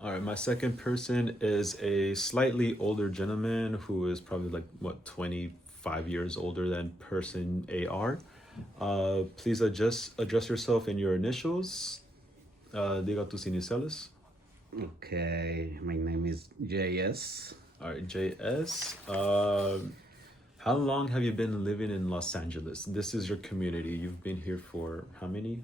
All right, my second person is a slightly older gentleman who is probably like what 25 years older than person AR. Please address yourself in your initials. Diga tus iniciales. Okay, my name is JS. All right, JS. How long have you been living in Los Angeles? This is your community. You've been here for how many?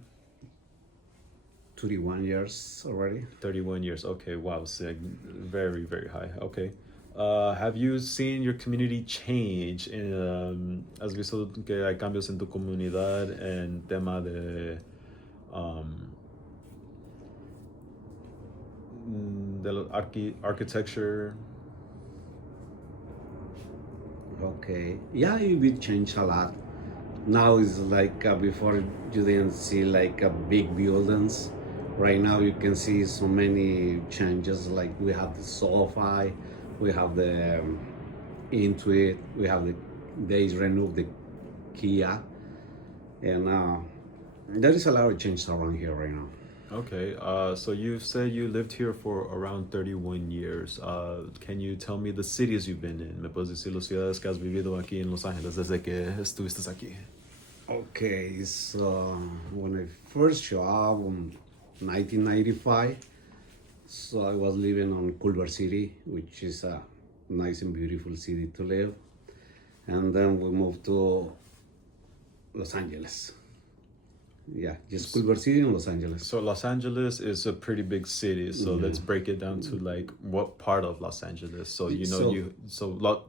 31 years already. 31 years. Okay, wow, sick. Very, very high. Okay. Have you seen your community change? ¿Has visto que hay cambios en tu comunidad en tema um, architecture? Okay, yeah, it will change a lot. Now it's like before you didn't see like big buildings. Right now you can see so many changes. Like we have the SoFi, we have the Intuit, we have the they renoved the Kia, and there is a lot of change around here right now. Okay, so you've said you lived here for around 31 years. Can you tell me the cities you've been in? ¿Me puedes decir las ciudades que has vivido aquí en Los Ángeles desde que estuviste aquí? Okay, so when I first showed up in 1995, so I was living on Culver City, which is a nice and beautiful city to live. And then we moved to Los Angeles. Yeah, just Culver City and Los Angeles. So Los Angeles is a pretty big city. So let's break it down to like what part of Los Angeles. So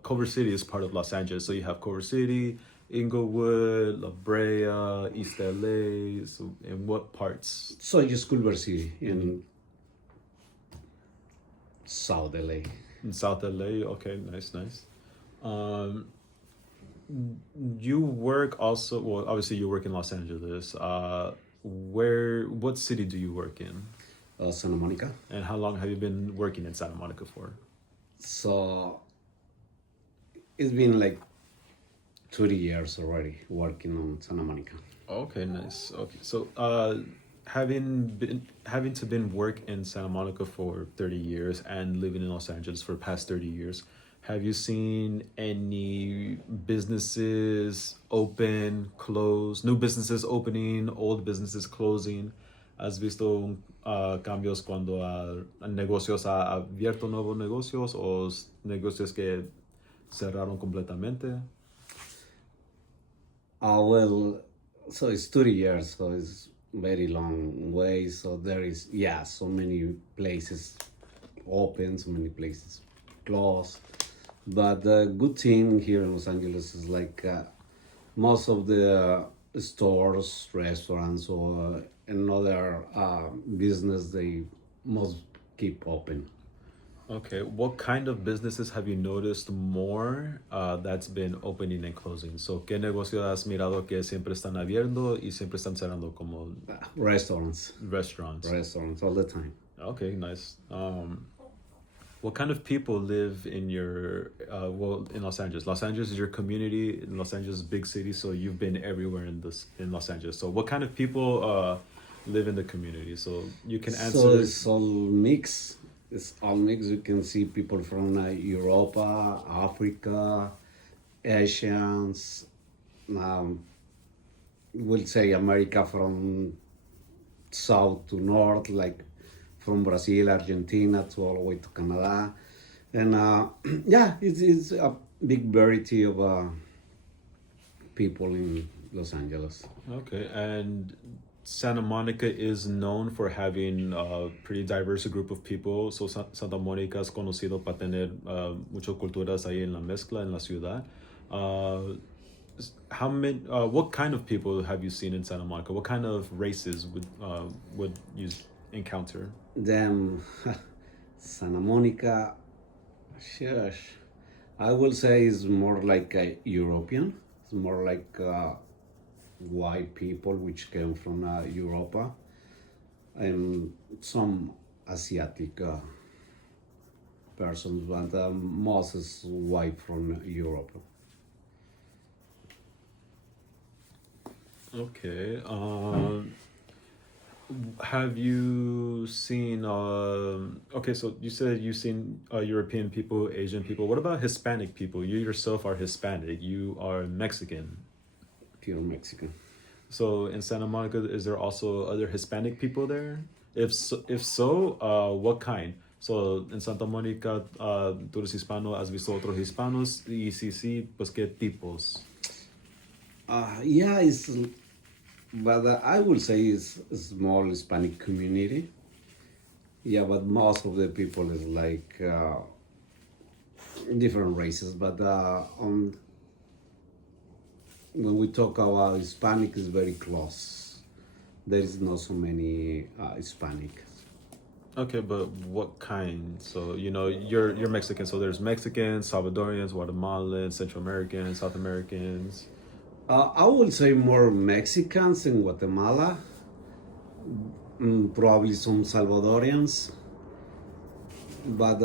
Culver City is part of Los Angeles. So you have Culver City, Inglewood, La Brea, East LA. So in what parts? So just Culver City in South LA. In South LA. Okay, nice, nice. You work also. Well, obviously you work in Los Angeles. What city do you work in? Santa Monica. And how long have you been working in Santa Monica for? So it's been like 30 years already working on Santa Monica. Okay, nice. Okay, so having to been work in Santa Monica for 30 years and living in Los Angeles for the past 30 years, have you seen any businesses open, close, new businesses opening, old businesses closing? ¿Has visto cambios cuando negocios ha abierto nuevos negocios o negocios que cerraron completamente? Well, so it's 30 years, so it's very long way. So there is, yeah, so many places open, so many places closed. But the good thing here in Los Angeles is like most of the stores, restaurants, or another business, they must keep open. Okay, what kind of businesses have you noticed more that's been opening and closing? So, ¿qué negocio has mirado que siempre están abierto y siempre están cerrando como Restaurants, restaurants? restaurants all the time. Okay, nice. What kind of people live in your in Los Angeles? Los Angeles is your community. In Los Angeles is a big city, so you've been everywhere in Los Angeles. So, what kind of people live in the community? So you can answer. So it's all mix. It's all mixed. You can see people from Europa, Africa, Asians. We'll say America from south to north, like from Brazil, Argentina to all the way to Canada. And yeah, it's a big variety of people in Los Angeles. Okay, and Santa Monica is known for having a pretty diverse group of people. So Santa Monica es conocido para tener muchas culturas ahí en la mezcla en la ciudad. What kind of people have you seen in Santa Monica? What kind of races would you encounter? Then Santa Monica, shush, I will say is more like a European. It's more like white people which came from Europa and some Asiatic persons, but most is white from Europe. Okay. Have you seen? Okay, so you said you've seen European people, Asian people. What about Hispanic people? You yourself are Hispanic. You are Mexican. Pure Mexican. So in Santa Monica, is there also other Hispanic people there? If so, what kind? So en Santa Mónica, tú eres hispano, has visto otros hispanos, y si sí, pues qué tipos. Yeah, but I would say it's a small Hispanic community. Yeah, but most of the people is like different races. But when we talk about Hispanic, is very close. There is not so many Hispanic. Okay, but what kind? So you're Mexican. So there's Mexicans, Salvadorians, Guatemalans, Central Americans, South Americans. I would say more Mexicans in Guatemala, probably some Salvadorians, but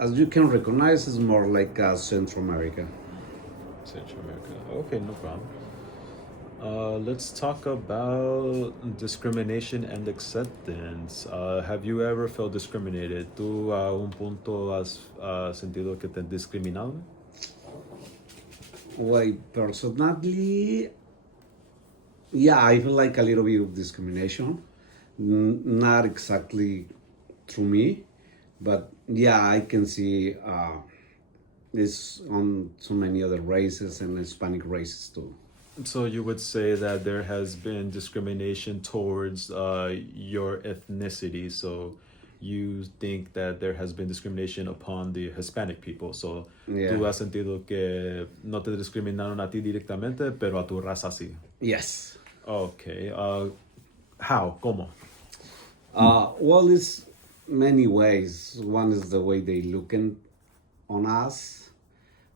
as you can recognize, it's more like Central America. Central America. Okay, no problem. Let's talk about discrimination and acceptance. Have you ever felt discriminated? ¿Tú a un punto has sentido que te han discriminado? Well, personally, yeah, I feel like a little bit of discrimination. Not exactly through me, but yeah, I can see this on so many other races and Hispanic races too. So you would say that there has been discrimination towards your ethnicity. So you think that there has been discrimination upon the Hispanic people. So Yeah. tú has sentido que no te discriminaron a ti directamente, pero a tu raza sí. Yes. Okay. How? ¿Cómo? Well, it's many ways. One is the way they looking on us.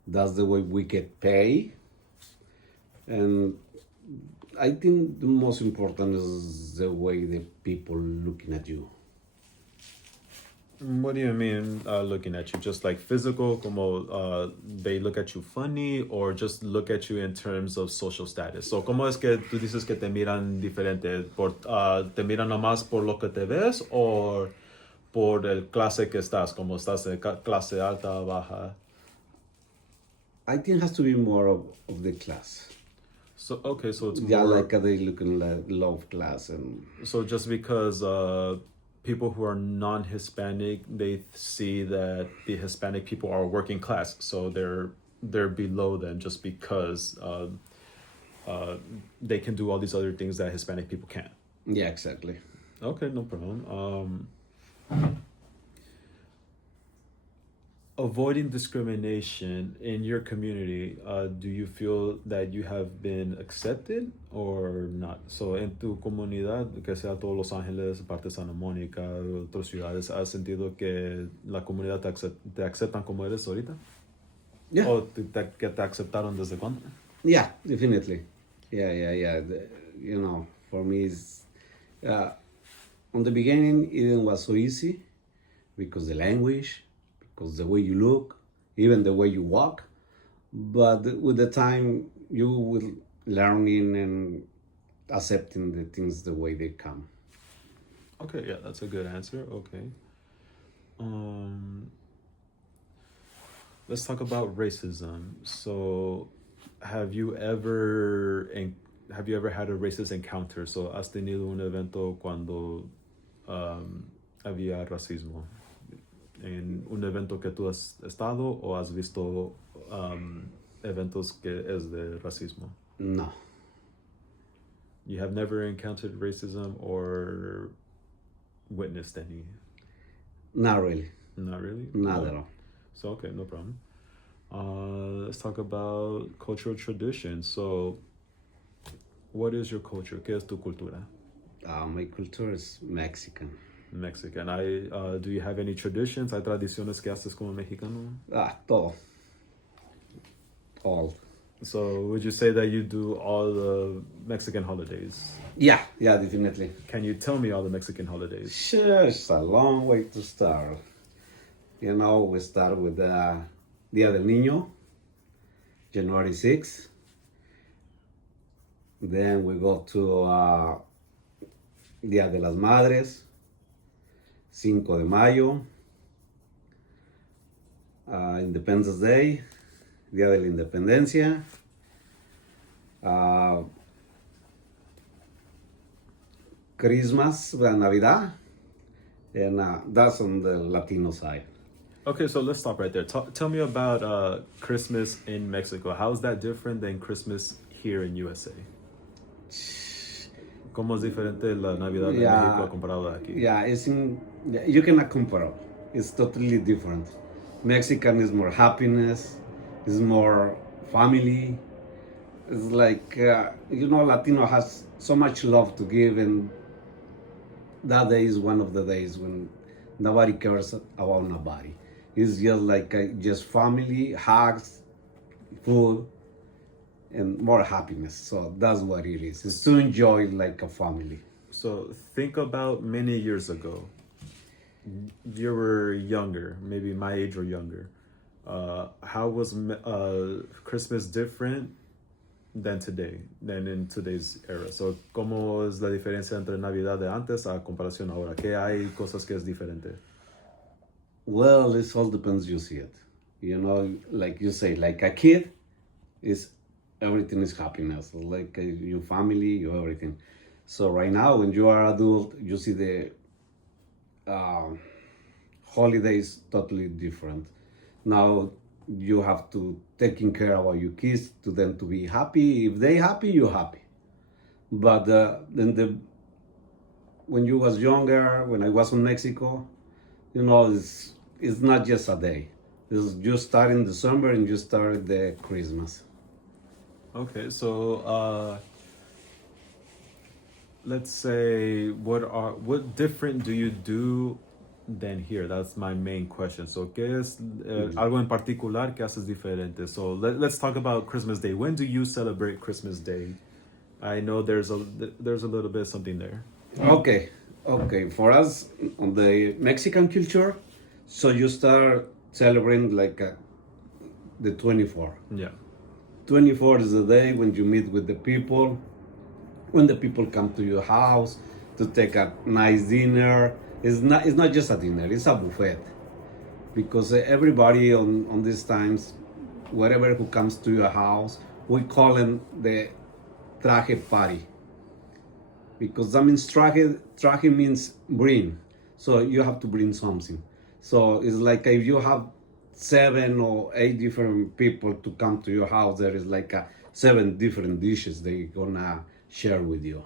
That's the way we get paid. And I think the most important is the way the people looking at you. What do you mean looking at you? Just like physical, como they look at you funny, or just look at you in terms of social status? So, ¿cómo es que tú dices que te miran diferente? ¿Te miran nomás por lo que te ves o por el clase que estás? Como estás de clase alta, baja? I think it has to be more of the class. So, okay, so it's Yeah, more... like they looking like low class and So just because people who are non-Hispanic, they see that the Hispanic people are working class, so they're below them just because they can do all these other things that Hispanic people can't. yeah, exactly. Okay, no problem. Avoiding discrimination in your community, do you feel that you have been accepted or not? So, en tu comunidad, que sea todos Los Ángeles, parte de Santa Mónica, otras ciudades, ¿has sentido que la comunidad te aceptan como eres ahorita? Yeah. ¿O que te aceptaron desde cuándo? Yeah, definitely. Yeah. For me, it's, on the beginning, it was so easy because the language, because the way you look, even the way you walk. But with the time, you will learning and accepting the things the way they come. Okay, yeah, that's a good answer. Okay. Let's talk about racism. So, have you ever had a racist encounter? So, ¿has tenido un evento cuando había racismo? ¿En un evento que tú has estado o has visto eventos que es de racismo? No. You have never encountered racism or witnessed any? Not really. Not really? Not at all. So, okay, no problem. Let's talk about cultural traditions. So, what is your culture? ¿Qué es tu cultura? My culture is Mexican. Mexican. Do you have any traditions? ¿Hay tradiciones que haces como mexicano? Todo. All. So, would you say that you do all the Mexican holidays? Yeah, definitely. Can you tell me all the Mexican holidays? Sure, it's a long way to start. We start with Dia del Niño, January 6th. Then we go to Día de las Madres, 5 de Mayo, Independence Day, Día de la Independencia, uh, Christmas, Navidad, and that's on the Latino side. Okay, so let's stop right there. Tell me about Christmas in Mexico. How is that different than Christmas here in USA? ¿Cómo es diferente la Navidad en México comparado a aquí? Yeah, you cannot compare. It's totally different. Mexican is more happiness, is more family. It's like, Latino has so much love to give, and that day is one of the days when nobody cares about nobody. It's just like just family, hugs, food, and more happiness. So that's what it is. It's to enjoy like a family. So think about many years ago. You were younger, maybe my age or younger. How was Christmas different than today, than in today's era? So, ¿cómo es la diferencia entre Navidad de antes a comparación ahora? ¿Qué hay cosas que es diferente? Well, it all depends. You see it, like you say, like a kid, is everything is happiness, like your family, your everything. So right now, when you are adult, you see the holidays totally different. Now you have to taking care about your kids to them to be happy. If they happy, you're happy. But when you was younger, when I was in Mexico, it's not just a day. You start in December and you start the Christmas. Okay, so let's say what different do you do than here? That's my main question. So, ¿qué es algo en particular que haces diferente? So let's talk about Christmas Day. When do you celebrate Christmas Day? I know there's a little bit of something there. Okay. For us, on the Mexican culture, so you start celebrating like the 24. Yeah. 24 is the day when you meet with the people, when the people come to your house to take a nice dinner. It's not just a dinner, it's a buffet. Because everybody on these times, whatever who comes to your house, we call them the traje party. Because that means traje means bring. So you have to bring something. So it's like if you have 7 or 8 different people to come to your house, there is like 7 different dishes they're gonna share with you.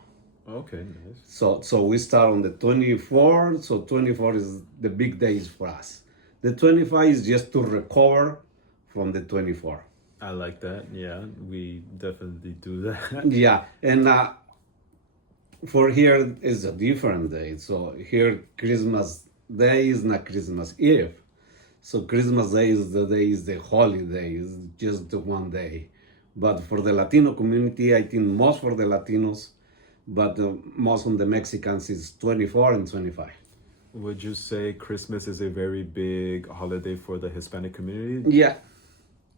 Okay, nice. So we start on the 24. So 24 is the big days for us. The 25 is just to recover from the 24. I like that. Yeah, we definitely do that. Yeah, and for here is a different day. So here Christmas Day is not Christmas Eve. So Christmas Day is the holiday. It's just the one day. But for the Latino community, I think most for the Latinos, but most on the Mexicans is 24 and 25. Would you say Christmas is a very big holiday for the Hispanic community? Yeah,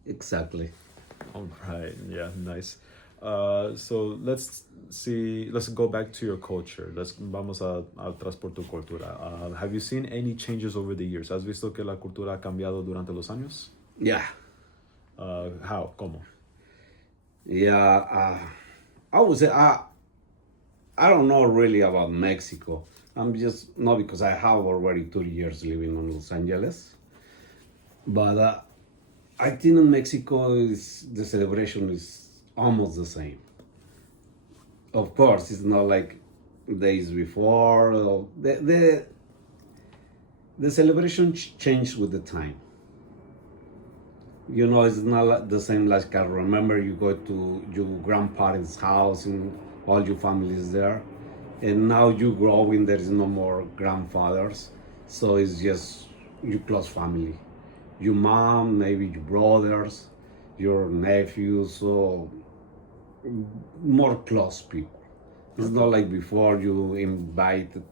exactly. All right. Yeah, nice. So let's go back to your culture. Vamos atrás por tu cultura. Have you seen any changes over the years? ¿Has visto que la cultura ha cambiado durante los años? Yeah. How? ¿Cómo? Yeah, I would say I don't know really about Mexico. I'm just not because I have already 2 years living in Los Angeles, but I think in Mexico the celebration is almost the same. Of course, it's not like days before. The celebration changed with the time. It's not the same like I remember you go to your grandparents' house and all your family is there. And now you growing, there is no more grandfathers. So it's just your close family. Your mom, maybe your brothers, your nephews, so more close people. It's not like before you invited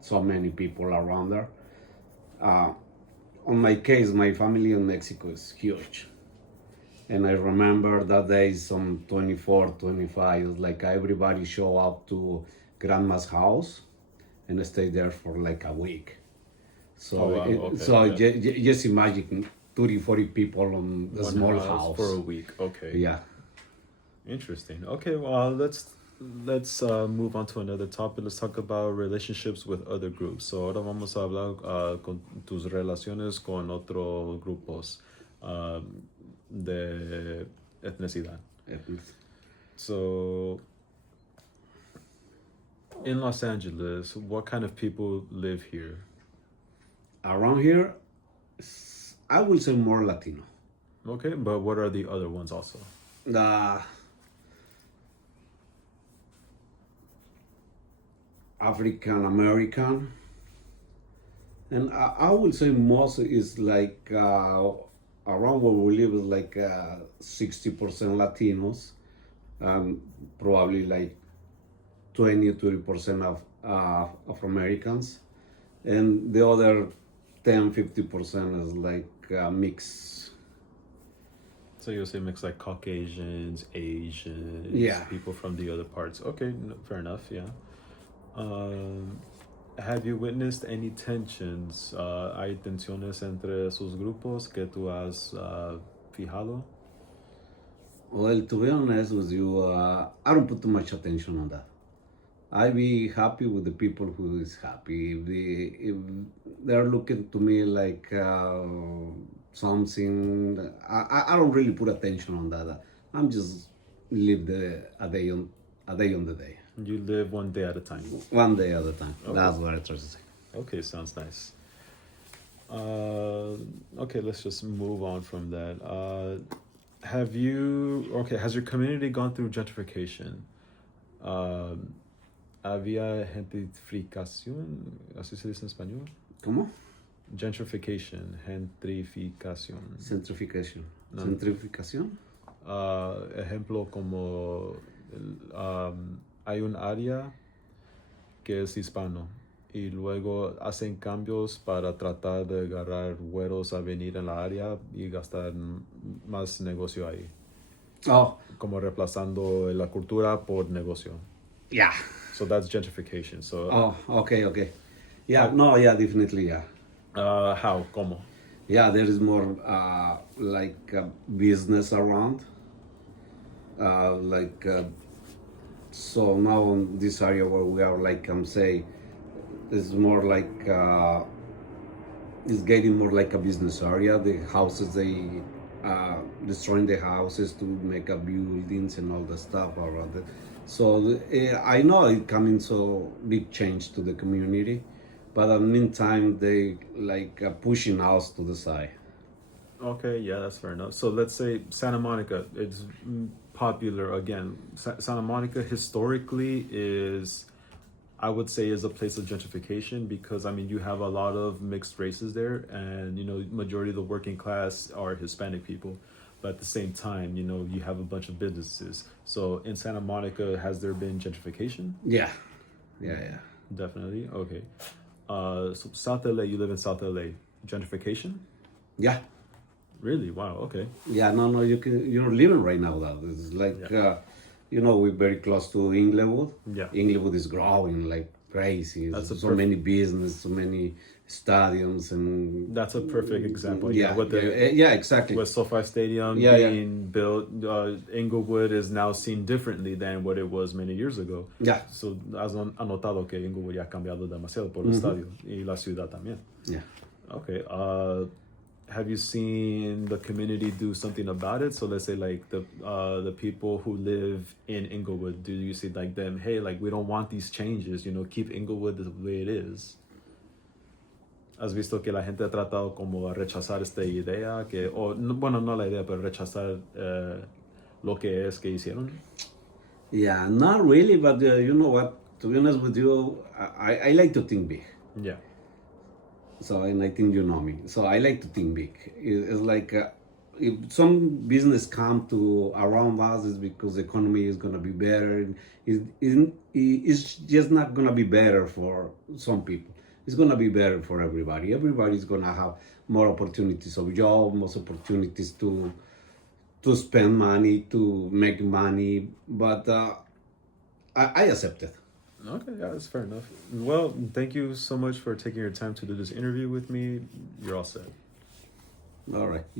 so many people around there. On my case, my family in Mexico is huge. And I remember that day, some 24, 25, like everybody show up to grandma's house and I stayed there for like a week. So, Oh, wow, okay, so okay. just imagine 30, 40 people on a One small house for a house. week. Okay. Yeah. Interesting. Okay, well, let's move on to another topic. Let's talk about relationships with other groups. So ahora vamos a hablar con tus relaciones con otros grupos de etnicidad. So in Los Angeles, what kind of people live here? Around here, I will say more Latino. Okay, but what are the other ones also? The African American, and I will say most is like around where we live is like 60% Latinos, probably like 20-30% of Americans, and the other 10-50% is like mix. So you'll say mix like Caucasians, Asians, Yeah. people from the other parts. Okay, fair enough. Yeah. Have you witnessed any tensions? ¿Hay tensiones entre sus grupos que tú has fijado? Well, to be honest with you, I don't put too much attention on that. I be happy with the people who is happy. If they're looking to me like something, I don't really put attention on that. I'm just live a day on the day, You live one day at a time. one day at a time. Okay. That's what I try to say. Okay, sounds nice. Okay, let's just move on from that. Has your community gone through gentrification? ¿Había gentrificación? ¿Así se dice en español? ¿Cómo? Gentrification, gentrificación. Centrification. No. Centrificación. Ejemplo como hay un área que es hispano y luego hacen cambios para tratar de agarrar güeros a venir en la área y gastar más negocio ahí, Oh, como reemplazando la cultura por negocio. yeah. So that's gentrification. So Oh, okay. Yeah, no, yeah, definitely, yeah. how? ¿Cómo? Yeah, there is more like business around. So now in this area where we are, like I'm say, it's more like it's getting more like a business area. The houses they destroying the houses to make up buildings and all the stuff around it. So I know it coming so big change to the community, but in the meantime they like pushing us to the side. Okay, yeah, that's fair enough. So let's say Santa Monica, it's popular again. Santa Monica historically is, I would say, is a place of gentrification because I mean you have a lot of mixed races there, and you know majority of the working class are Hispanic people, but at the same time, you know you have a bunch of businesses. So in Santa Monica, has there been gentrification? Yeah. Definitely. Okay. So South LA, you live in South LA. Gentrification? Yeah. Really? Wow. Okay. Yeah, no, you're living right now. That it's like, we're very close to Inglewood. Yeah. Inglewood is growing like crazy. That's So many business, so many stadiums, and That's a perfect example. yeah, With the yeah, exactly. with SoFi Stadium Yeah, yeah. being built, Inglewood is now seen differently than what it was many years ago. Yeah, So has anotado que Inglewood ya ha cambiado demasiado por el estadio y la ciudad también. yeah. Okay. Have you seen the community do something about it? So let's say like the people who live in Inglewood, do you see like them? Hey, like we don't want these changes. You know, keep Inglewood the way it is. ¿Has visto que la gente ha tratado como a rechazar esta idea bueno, no la idea, pero rechazar lo que es que hicieron? Yeah, not really, but you know what? To be honest with you, I like to think big. Yeah. So, and I think you know me. So I like to think big. It's like if some business come to around us, is because the economy is gonna be better. It's just not gonna be better for some people. It's gonna be better for everybody. Everybody's gonna have more opportunities of job, more opportunities to spend money, to make money. But I accept it. Okay, yeah, that's fair enough. Well, thank you so much for taking your time to do this interview with me. You're all set. All right.